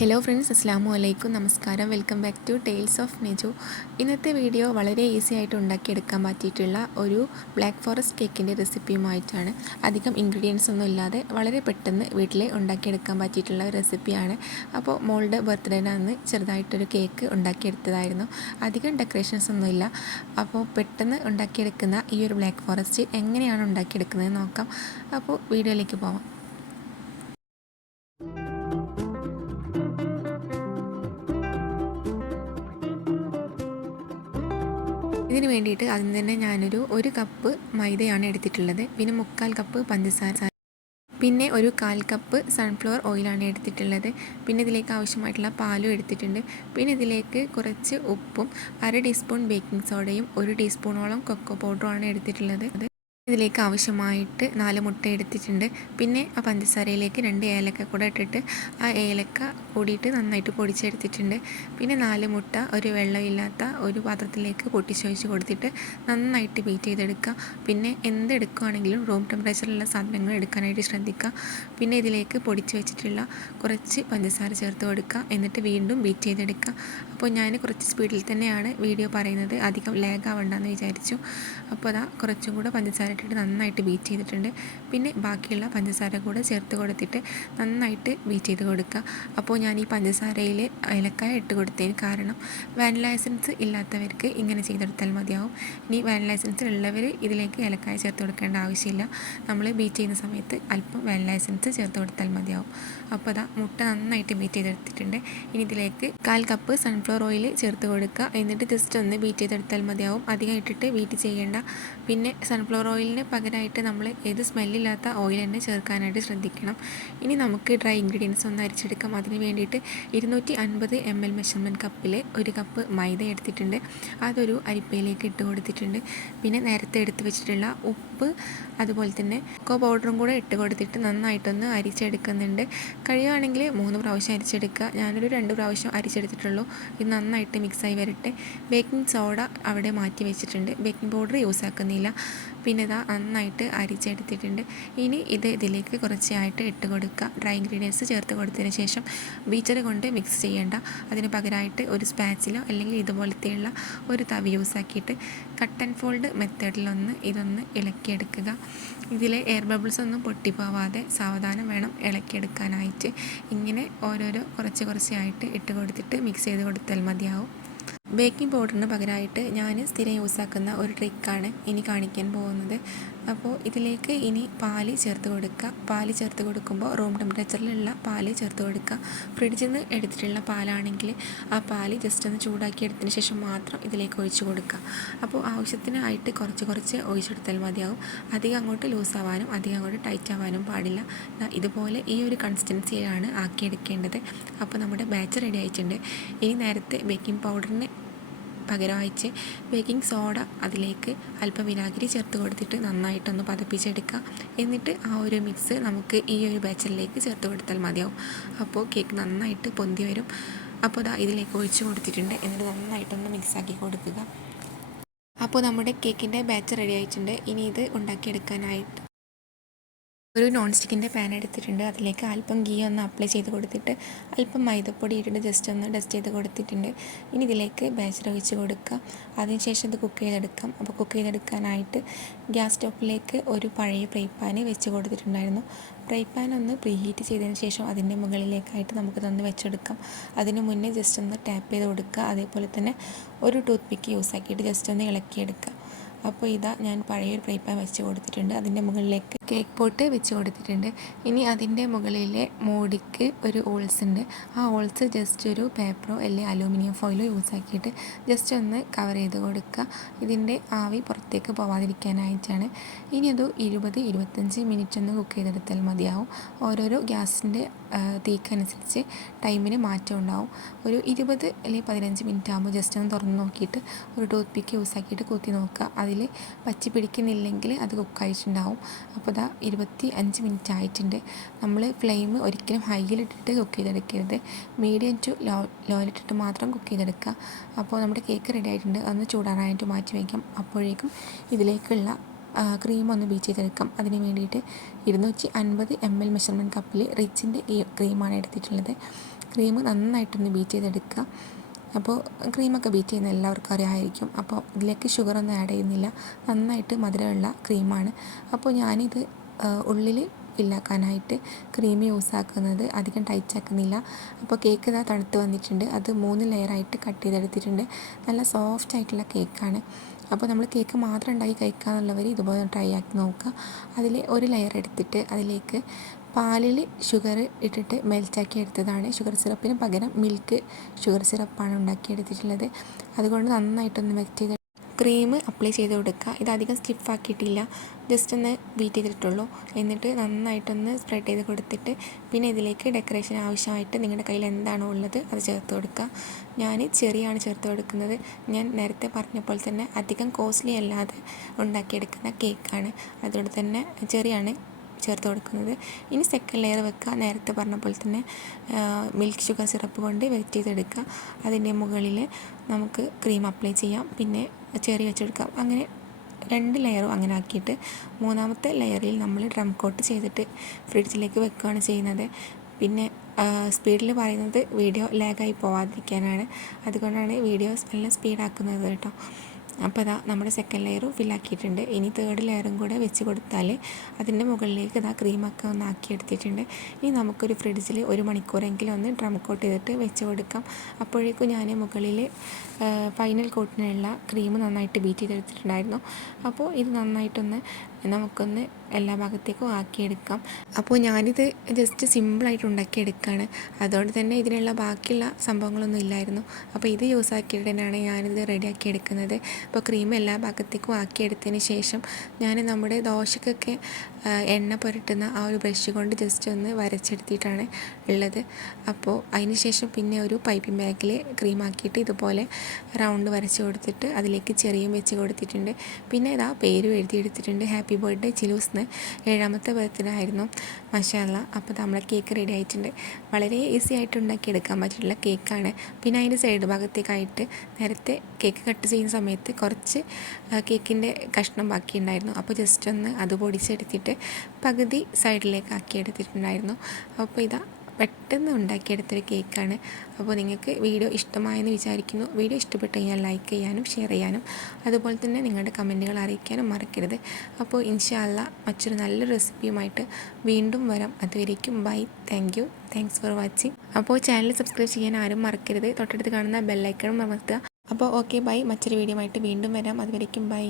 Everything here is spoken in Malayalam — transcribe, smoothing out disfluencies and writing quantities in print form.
ഹലോ ഫ്രണ്ട്സ്, അസ്സാമു അലൈക്കും. നമസ്കാരം. Welcome back to tales of Neju. ഇന്നത്തെ വീഡിയോ വളരെ ഈസി ആയിട്ട് ഉണ്ടാക്കിയെടുക്കാൻ പറ്റിയിട്ടുള്ള ഒരു ബ്ലാക്ക് ഫോറസ്റ്റ് കേക്കിൻ്റെ റെസിപ്പിയുമായിട്ടാണ്. അധികം ഇൻഗ്രീഡിയൻസ് ഒന്നും ഇല്ലാതെ വളരെ പെട്ടെന്ന് വീട്ടിൽ ഉണ്ടാക്കിയെടുക്കാൻ പറ്റിയിട്ടുള്ള ഒരു റെസിപ്പിയാണ്. അപ്പോൾ മോളുടെ ബർത്ത്ഡേന് അന്ന് ചെറുതായിട്ടൊരു കേക്ക് ഉണ്ടാക്കിയെടുത്തതായിരുന്നു. അധികം ഡെക്കറേഷൻസ് ഒന്നുമില്ല. അപ്പോൾ പെട്ടെന്ന് ഉണ്ടാക്കിയെടുക്കുന്ന ഈ ഒരു ബ്ലാക്ക് ഫോറസ്റ്റ് എങ്ങനെയാണ് ഉണ്ടാക്കിയെടുക്കുന്നത് നോക്കാം. അപ്പോൾ വീഡിയോയിലേക്ക് പോവാം. ഇതിന് വേണ്ടിയിട്ട് ആദ്യം തന്നെ ഒരു കപ്പ് മൈദയാണ് എടുത്തിട്ടുള്ളത്. പിന്നെ 1/4 കപ്പ് പഞ്ചസാര, പിന്നെ ഒരു 1/4 കപ്പ് സൺഫ്ലവർ ഓയിലാണ് എടുത്തിട്ടുള്ളത്. പിന്നെ ഇതിലേക്ക് ആവശ്യമായിട്ടുള്ള പാലും എടുത്തിട്ടുണ്ട്. പിന്നെ ഇതിലേക്ക് കുറച്ച് ഉപ്പും 1/2 ടീസ്പൂൺ ബേക്കിംഗ് സോഡയും 1 ടീസ്പൂണോളം കൊക്കോ പൗഡറുമാണ് എടുത്തിട്ടുള്ളത്. ഇതിലേക്ക് ആവശ്യമായിട്ട് 4 മുട്ട എടുത്തിട്ടുണ്ട്. പിന്നെ ആ പഞ്ചസാരയിലേക്ക് 2 ഏലക്ക കൂടെ ഇട്ടിട്ട് ആ ഏലക്ക കൂടിയിട്ട് നന്നായിട്ട് പൊടിച്ചെടുത്തിട്ടുണ്ട്. പിന്നെ 4 മുട്ട ഒരു വെള്ളമില്ലാത്ത ഒരു പാത്രത്തിലേക്ക് പൊട്ടിച്ചൊഴിച്ച് കൊടുത്തിട്ട് നന്നായിട്ട് ബീറ്റ് ചെയ്തെടുക്കുക. പിന്നെ എന്തെടുക്കുകയാണെങ്കിലും റൂം ടെമ്പറേച്ചറിലുള്ള സാധനങ്ങൾ എടുക്കാനായിട്ട് ശ്രദ്ധിക്കുക. പിന്നെ ഇതിലേക്ക് പൊടിച്ച് വെച്ചിട്ടുള്ള കുറച്ച് പഞ്ചസാര ചേർത്ത് കൊടുക്കുക. എന്നിട്ട് വീണ്ടും ബീറ്റ് ചെയ്തെടുക്കുക. അപ്പോൾ ഞാൻ കുറച്ച് സ്പീഡിൽ തന്നെയാണ് വീഡിയോ പറയുന്നത്, അധികം ലാഗ് ആവണ്ടെന്ന് വിചാരിച്ചു. അപ്പോൾ അതാ കുറച്ചും കൂടെ പഞ്ചസാര ഇട്ടിട്ട് നന്നായിട്ട് ബീറ്റ് ചെയ്തിട്ടുണ്ട്. പിന്നെ ബാക്കിയുള്ള പഞ്ചസാര കൂടെ ചേർത്ത് കൊടുത്തിട്ട് നന്നായിട്ട് ബീറ്റ് ചെയ്ത് കൊടുക്കുക. അപ്പോൾ ഞാൻ ഈ പഞ്ചസാരയിൽ ഏലക്കായ ഇട്ട് കൊടുത്തതിന് കാരണം വാനില എസൻസ് ഇല്ലാത്തവർക്ക് ഇങ്ങനെ ചെയ്തെടുത്താൽ മതിയാവും. ഇനി വാനില എസൻസ് ഉള്ളവർ ഇതിലേക്ക് ഏലക്കായ ചേർത്ത് കൊടുക്കേണ്ട ആവശ്യമില്ല. നമ്മൾ ബീറ്റ് ചെയ്യുന്ന സമയത്ത് അല്പം വാനില എസൻസ് ചേർത്ത് കൊടുത്താൽ മതിയാവും. അപ്പോൾ അതാ മുട്ട നന്നായിട്ട് ബീറ്റ് ചെയ്തെടുത്തിട്ടുണ്ട്. ഇനി ഇതിലേക്ക് 1/4 കപ്പ് സൺഫ്ലവർ ഓയിൽ ചേർത്ത് കൊടുക്കുക. എന്നിട്ട് ജസ്റ്റ് ഒന്ന് ബീറ്റ് ചെയ്തെടുത്താൽ മതിയാവും. അധികം ഇട്ടിട്ട് ബീറ്റ് ചെയ്യേണ്ട. പിന്നെ സൺഫ്ലവർ ഓയിലിന് പകരമായിട്ട് നമ്മൾ ഏത് സ്മെല്ലില്ലാത്ത ഓയിൽ തന്നെ ചേർക്കാനായിട്ട് ശ്രദ്ധിക്കണം. ഇനി നമുക്ക് ഡ്രൈ ഇൻഗ്രീഡിയൻസ് ഒന്ന് അരിച്ചെടുക്കാം. അതിന് വേണ്ടിയിട്ട് 250 ml മെഷർമെൻറ്റ് കപ്പിൽ 1 കപ്പ് മൈദ എടുത്തിട്ടുണ്ട്. അതൊരു അരിപ്പയിലേക്ക് ഇട്ട് കൊടുത്തിട്ടുണ്ട്. പിന്നെ നേരത്തെ എടുത്ത് വെച്ചിട്ടുള്ള ഉപ്പ്, അതുപോലെ തന്നെ കൊക്കോ പൗഡറും കൂടെ ഇട്ട് കൊടുത്തിട്ട് നന്നായിട്ടൊന്ന് അരിച്ചെടുക്കുന്നുണ്ട്. കഴിയുകയാണെങ്കിൽ 3 പ്രാവശ്യം അരിച്ചെടുക്കുക. ഞാനൊരു 2 പ്രാവശ്യം അരിച്ചെടുത്തിട്ടുള്ളൂ. ഇത് നന്നായിട്ട് മിക്സായി വരട്ടെ. ബേക്കിംഗ് സോഡ അവിടെ മാറ്റി വെച്ചിട്ടുണ്ട്, ബേക്കിംഗ് പൗഡർ യൂസ് ആക്കുന്നില്ല. പിന്നെ ഇതാ നന്നായിട്ട് അരിച്ചെടുത്തിട്ടുണ്ട്. ഇനി ഇതിലേക്ക് കുറച്ചായിട്ട് ഇട്ട് കൊടുക്കുക. ഡ്രൈ ഇൻഗ്രീഡിയൻസ് ചേർത്ത് കൊടുത്തതിന് ശേഷം ബീറ്റർ കൊണ്ട് മിക്സ് ചെയ്യേണ്ട. അതിന് പകരമായിട്ട് ഒരു സ്പാച്ചിലോ അല്ലെങ്കിൽ ഇതുപോലത്തെയുള്ള ഒരു തവി യൂസ് ആക്കിയിട്ട് കട്ട് ആൻഡ് ഫോൾഡ് മെത്തേഡിലൊന്ന് ഇതൊന്ന് ഇളക്കിയെടുക്കുക. ഇതിൽ എയർ ബബിൾസ് ഒന്നും പൊട്ടിപ്പോവാതെ സാവധാനം വേണം ഇളക്കിയെടുക്കാനായിട്ട്. ഇങ്ങനെ ഓരോരോ കുറച്ചായിട്ട് ഇട്ട് കൊടുത്തിട്ട് മിക്സ് ചെയ്ത് കൊടുത്താൽ മതിയാവും. ബേക്കിംഗ് പൗഡറിന് പകരമായിട്ട് ഞാൻ സ്ഥിരം യൂസാക്കുന്ന ഒരു ട്രിക്കാണ് ഇനി കാണിക്കാൻ പോകുന്നത്. അപ്പോൾ ഇതിലേക്ക് ഇനി പാല് ചേർത്ത് കൊടുക്കുക. പാല് ചേർത്ത് കൊടുക്കുമ്പോൾ റൂം ടെമ്പറേച്ചറിലുള്ള പാല് ചേർത്ത് കൊടുക്കുക. ഫ്രിഡ്ജിൽ നിന്ന് എടുത്തിട്ടുള്ള പാലാണെങ്കിൽ ആ പാല് ജസ്റ്റ് ഒന്ന് ചൂടാക്കി എടുത്തതിന് ശേഷം മാത്രം ഇതിലേക്ക് ഒഴിച്ച് കൊടുക്കുക. അപ്പോൾ ആവശ്യത്തിനായിട്ട് കുറച്ച് ഒഴിച്ചെടുത്താൽ മതിയാവും. അധികം അങ്ങോട്ട് ലൂസാവാനും അധികം അങ്ങോട്ട് ടൈറ്റ് ആവാനും പാടില്ല. ഇതുപോലെ ഈ ഒരു കൺസിസ്റ്റൻസിയിലാണ് ആക്കിയെടുക്കേണ്ടത്. അപ്പോൾ നമ്മുടെ ബാച്ച് റെഡി ആയിട്ടുണ്ട്. ഇനി നേരത്തെ ബേക്കിംഗ് പൗഡറിന് പകരമായിട്ട് ബേക്കിംഗ് സോഡ അതിലേക്ക് അല്പം വിനാഗിരി ചേർത്ത് കൊടുത്തിട്ട് നന്നായിട്ടൊന്ന് പതപ്പിച്ചെടുക്കുക. എന്നിട്ട് ആ ഒരു മിക്സ് നമുക്ക് ഈ ഒരു ബാച്ചറിലേക്ക് ചേർത്ത് കൊടുത്താൽ മതിയാവും. അപ്പോൾ കേക്ക് നന്നായിട്ട് പൊന്തി വരും. അപ്പോൾ ഇതിലേക്ക് ഒഴിച്ച് കൊടുത്തിട്ടുണ്ട്. എന്നിട്ട് നന്നായിട്ടൊന്ന് മിക്സാക്കി കൊടുക്കുക. അപ്പോൾ നമ്മുടെ കേക്കിൻ്റെ ബാച്ച് റെഡി ആയിട്ടുണ്ട്. ഇനി ഇത് ഉണ്ടാക്കിയെടുക്കാനായിട്ട് ഒരു നോൺ സ്റ്റിക്കിൻ്റെ പാൻ എടുത്തിട്ടുണ്ട്. അതിലേക്ക് അല്പം ഗീ ഒന്ന് അപ്ലൈ ചെയ്ത് കൊടുത്തിട്ട് അല്പം മൈദപ്പൊടി ഇട്ടിട്ട് ജസ്റ്റ് ഒന്ന് ഡസ്റ്റ് ചെയ്ത് കൊടുത്തിട്ടുണ്ട്. ഇനി ഇതിലേക്ക് ബാറ്റർ ഒഴിച്ച് കൊടുക്കുക. അതിനുശേഷം ഇത് കുക്ക് ചെയ്തെടുക്കാം. അപ്പോൾ കുക്ക് ചെയ്തെടുക്കാനായിട്ട് ഗ്യാസ് സ്റ്റോപ്പിലേക്ക് ഒരു പഴയ ഫ്രൈ പാൻ വെച്ച് കൊടുത്തിട്ടുണ്ടായിരുന്നു. ഫ്രൈ പാൻ ഒന്ന് പ്രീഹീറ്റ് ചെയ്തതിന് ശേഷം അതിൻ്റെ മുകളിലേക്കായിട്ട് നമുക്കിതൊന്ന് വെച്ചെടുക്കാം. അതിന് മുന്നേ ജസ്റ്റ് ഒന്ന് ടാപ്പ് ചെയ്ത് കൊടുക്കുക. അതേപോലെ തന്നെ ഒരു ടൂത്ത് പിക്ക് യൂസ് ആക്കിയിട്ട് ജസ്റ്റ് ഒന്ന് ഇളക്കിയെടുക്കുക. അപ്പോൾ ഞാൻ പഴയൊരു ഫ്രൈ പാൻ വെച്ച് കൊടുത്തിട്ടുണ്ട്. അതിൻ്റെ മുകളിലേക്ക് കേക്ക് പോട്ട് വെച്ച് കൊടുത്തിട്ടുണ്ട്. ഇനി അതിൻ്റെ മുകളിലെ മൂടിക്ക് ഒരു ഹോൾസ് ഉണ്ട്. ആ ഹോൾസ് ജസ്റ്റ് ഒരു പേപ്പറോ അല്ലെങ്കിൽ അലൂമിനിയം ഫോയിലോ യൂസ് ആക്കിയിട്ട് ജസ്റ്റ് ഒന്ന് കവർ ചെയ്ത് കൊടുക്കുക. ഇതിൻ്റെ ആവി പുറത്തേക്ക് പോവാതിരിക്കാനായിട്ടാണ്. ഇനി അത് 20-25 മിനിറ്റ് ഒന്ന് കുക്ക് ചെയ്തെടുത്താൽ മതിയാവും. ഓരോരോ ഗ്യാസിൻ്റെ തീക്കനുസരിച്ച് ടൈമിന് മാറ്റം ഉണ്ടാവും. ഒരു 20 അല്ലെങ്കിൽ 15 മിനിറ്റ് ആകുമ്പോൾ ജസ്റ്റ് ഒന്ന് തുറന്ന് നോക്കിയിട്ട് ഒരു ടൂത്ത് പിക്ക് യൂസ് ആക്കിയിട്ട് കുത്തി നോക്കുക. അതിൽ പച്ചി പിടിക്കുന്നില്ലെങ്കിൽ അത് കുക്കായിട്ടുണ്ടാവും. അപ്പോൾ 25 മിനിറ്റ് ആയിട്ടുണ്ട്. നമ്മൾ ഫ്ലെയിം ഒരിക്കലും ഹൈയിലിട്ടിട്ട് കുക്ക് ചെയ്തെടുക്കരുത്. മീഡിയം ടു ലോയിലിട്ടിട്ട് മാത്രം കുക്ക് ചെയ്തെടുക്കുക. അപ്പോൾ നമ്മുടെ കേക്ക് റെഡി ആയിട്ടുണ്ട്. അതൊന്ന് ചൂടാറാനായിട്ട് മാറ്റി വയ്ക്കാം. അപ്പോഴേക്കും ഇതിലേക്കുള്ള ക്രീം ഒന്ന് ബീറ്റ് ചെയ്തെടുക്കാം. അതിന് വേണ്ടിയിട്ട് 250 ml മെഷർമെൻറ്റ് കപ്പിൽ റിച്ചിൻ്റെ ക്രീമാണ് എടുത്തിട്ടുള്ളത്. ക്രീം നന്നായിട്ടൊന്ന് ബീറ്റ് ചെയ്തെടുക്കുക. അപ്പോൾ ക്രീമൊക്കെ ബീറ്റ് ചെയ്യുന്ന എല്ലാവർക്കും അറിയാമായിരിക്കും. അപ്പോൾ ഇതിലേക്ക് ഷുഗറൊന്നും ആഡ് ചെയ്യുന്നില്ല, നന്നായിട്ട് മധുരമുള്ള ക്രീമാണ്. അപ്പോൾ ഞാനിത് ഉള്ളിൽ ഫില്ലാക്കാനായിട്ട് ക്രീം യൂസാക്കുന്നത്, അധികം ടൈറ്റ് ആക്കുന്നില്ല. അപ്പോൾ കേക്ക് ഇതാ തണുത്ത് വന്നിട്ടുണ്ട്. അത് 3 ലെയറായിട്ട് കട്ട് ചെയ്തെടുത്തിട്ടുണ്ട്. നല്ല സോഫ്റ്റ് ആയിട്ടുള്ള കേക്കാണ്. അപ്പോൾ നമ്മൾ കേക്ക് മാത്രം ഉണ്ടാക്കി കഴിക്കാമെന്നുള്ളവർ ഇതുപോലെ ട്രൈ ആക്കി നോക്കുക. അതിൽ ഒരു ലെയർ എടുത്തിട്ട് അതിലേക്ക് പാലിൽ ഷുഗർ ഇട്ടിട്ട് മെൽറ്റാക്കി എടുത്തതാണ്. ഷുഗർ സിറപ്പിന് പകരം മിൽക്ക് ഷുഗർ സിറപ്പാണ് ഉണ്ടാക്കിയെടുത്തിട്ടുള്ളത്. അതുകൊണ്ട് നന്നായിട്ടൊന്ന് മെൽറ്റ് ചെയ്ത് ക്രീം അപ്ലൈ ചെയ്ത് കൊടുക്കുക. ഇതധികം സ്റ്റിഫാക്കിയിട്ടില്ല, ജസ്റ്റ് ഒന്ന് ബീറ്റ് ചെയ്തിട്ടുള്ളൂ. എന്നിട്ട് നന്നായിട്ടൊന്ന് സ്പ്രെഡ് ചെയ്ത് കൊടുത്തിട്ട് പിന്നെ ഇതിലേക്ക് ഡെക്കറേഷൻ ആവശ്യമായിട്ട് നിങ്ങളുടെ കയ്യിൽ എന്താണോ ഉള്ളത് അത് ചേർത്ത് കൊടുക്കുക. ഞാൻ ചെറിയാണ് ചേർത്ത് കൊടുക്കുന്നത്. ഞാൻ നേരത്തെ പറഞ്ഞപ്പോൾ തന്നെ അധികം കോസ്റ്റ്ലി അല്ലാതെ ഉണ്ടാക്കിയെടുക്കുന്ന കേക്കാണ്, അതുകൊണ്ട് തന്നെ ചെറിയാണ് ചേർത്ത് കൊടുക്കുന്നത്. ഇനി സെക്കൻഡ് ലെയർ വെക്കുക. നേരത്തെ പറഞ്ഞ പോലെ തന്നെ മിൽക്ക് ഷുഗർ സിറപ്പ് കൊണ്ട് വെറ്റ് ചെയ്തെടുക്കുക. അതിൻ്റെ മുകളിൽ നമുക്ക് ക്രീം അപ്ലൈ ചെയ്യാം, പിന്നെ ചെറി വെച്ചെടുക്കാം. അങ്ങനെ 2 ലെയറും അങ്ങനെ ആക്കിയിട്ട് 3ാമത്തെ ലെയറിൽ നമ്മൾ ഡ്രം കോട്ട് ചെയ്തിട്ട് ഫ്രിഡ്ജിലേക്ക് വെക്കുകയാണ് ചെയ്യുന്നത്. പിന്നെ സ്പീഡിൽ പറയുന്നത് വീഡിയോ ലാഗായി പോവാതിരിക്കാനാണ്, അതുകൊണ്ടാണ് വീഡിയോസ് എല്ലാം സ്പീഡാക്കുന്നത് കേട്ടോ. അപ്പോൾ ഇതാ നമ്മുടെ സെക്കൻഡ് ലെയറും ഫില്ലാക്കിയിട്ടുണ്ട്. ഇനി തേർഡ് ലെയറും കൂടെ വെച്ച് കൊടുത്താൽ അതിൻ്റെ മുകളിലേക്ക് ഇതാ ക്രീമൊക്കെ ഒന്ന് ആക്കിയെടുത്തിട്ടുണ്ട്. ഇനി നമുക്കൊരു ഫ്രിഡ്ജിൽ 1 മണിക്കൂറെങ്കിലും ഒന്ന് ഡ്രം കോട്ട് ചെയ്തിട്ട് വെച്ച് കൊടുക്കാം. അപ്പോഴേക്കും ഞാൻ മുകളിൽ ഫൈനൽ കോട്ടിനുള്ള ക്രീം നന്നായിട്ട് ബീറ്റ് ചെയ്തെടുത്തിട്ടുണ്ടായിരുന്നു. അപ്പോൾ ഇത് നന്നായിട്ടൊന്ന് നമുക്കൊന്ന് എല്ലാ ഭാഗത്തേക്കും ആക്കിയെടുക്കാം. അപ്പോൾ ഞാനിത് ജസ്റ്റ് സിമ്പിളായിട്ട് ഉണ്ടാക്കിയെടുക്കുകയാണ്, അതുകൊണ്ട് തന്നെ ഇതിനുള്ള ബാക്കിയുള്ള സംഭവങ്ങളൊന്നും ഇല്ലായിരുന്നു. അപ്പോൾ ഇത് യൂസ് ആക്കിയിട്ട് തന്നെയാണ് ഞാനിത് റെഡിയാക്കി എടുക്കുന്നത്. അപ്പോൾ ക്രീം എല്ലാ ഭാഗത്തേക്കും ആക്കിയെടുത്തതിന് ശേഷം ഞാൻ നമ്മുടെ ദോശക്കൊക്കെ എണ്ണ പുരട്ടുന്ന ആ ഒരു ബ്രഷ് കൊണ്ട് ജസ്റ്റ് ഒന്ന് വരച്ചെടുത്തിട്ടാണ് ഉള്ളത്. അപ്പോൾ അതിന് ശേഷം പിന്നെ ഒരു പൈപ്പിംഗ് ബാഗിൽ ക്രീം ആക്കിയിട്ട് ഇതുപോലെ റൗണ്ട് വരച്ച് കൊടുത്തിട്ട് അതിലേക്ക് ചെറിയും വെച്ച് കൊടുത്തിട്ടുണ്ട്. പിന്നെ ഇതാ പേരും എഴുതിയെടുത്തിട്ടുണ്ട്. ഹാപ്പി ബർത്ത്ഡേ ചിലൂസ് എന്ന്. 7ാമത്തെ ബർത്ത്ഡേ ആയിരുന്നു, മാഷാഅല്ലാ. അപ്പോൾ നമ്മളെ കേക്ക് റെഡി ആയിട്ടുണ്ട്. വളരെ ഈസി ആയിട്ട് ഉണ്ടാക്കിയെടുക്കാൻ പറ്റിയിട്ടുള്ള കേക്കാണ്. പിന്നെ അതിൻ്റെ സൈഡ് ഭാഗത്തേക്കായിട്ട് നേരത്തെ കേക്ക് കട്ട് ചെയ്യുന്ന സമയത്ത് കുറച്ച് കേക്കിൻ്റെ കഷ്ണം ബാക്കിയുണ്ടായിരുന്നു. അപ്പോൾ ജസ്റ്റ് ഒന്ന് അത് പൊടിച്ചെടുത്തിട്ട് പകുതി സൈഡിലേക്ക് ആക്കി എടുത്തിട്ടുണ്ടായിരുന്നു. അപ്പോൾ ഇതാ പെട്ടെന്ന് ഉണ്ടാക്കിയെടുത്തൊരു കേക്കാണ്. അപ്പോൾ നിങ്ങൾക്ക് വീഡിയോ ഇഷ്ടമായെന്ന് വിചാരിക്കുന്നു. വീഡിയോ ഇഷ്ടപ്പെട്ട് കഴിഞ്ഞാൽ ലൈക്ക് ചെയ്യാനും ഷെയർ ചെയ്യാനും അതുപോലെ തന്നെ നിങ്ങളുടെ കമൻറ്റുകൾ അറിയിക്കാനും മറക്കരുത്. അപ്പോൾ ഇൻഷാ അല്ലാ മറ്റൊരു നല്ലൊരു റെസിപ്പിയുമായിട്ട് വീണ്ടും വരാം. അതുവരേക്കും ബൈ, താങ്ക്സ് ഫോർ വാച്ചിങ്. അപ്പോൾ ചാനൽ സബ്സ്ക്രൈബ് ചെയ്യാൻ ആരും മറക്കരുത്. തൊട്ടടുത്ത് കാണുന്ന ബെല്ലൈക്കണും അമർത്തുക. അപ്പോൾ ഓക്കെ ബൈ, മറ്റൊരു വീഡിയോ ആയിട്ട് വീണ്ടും വരാം. അതുവരേക്കും ബൈ.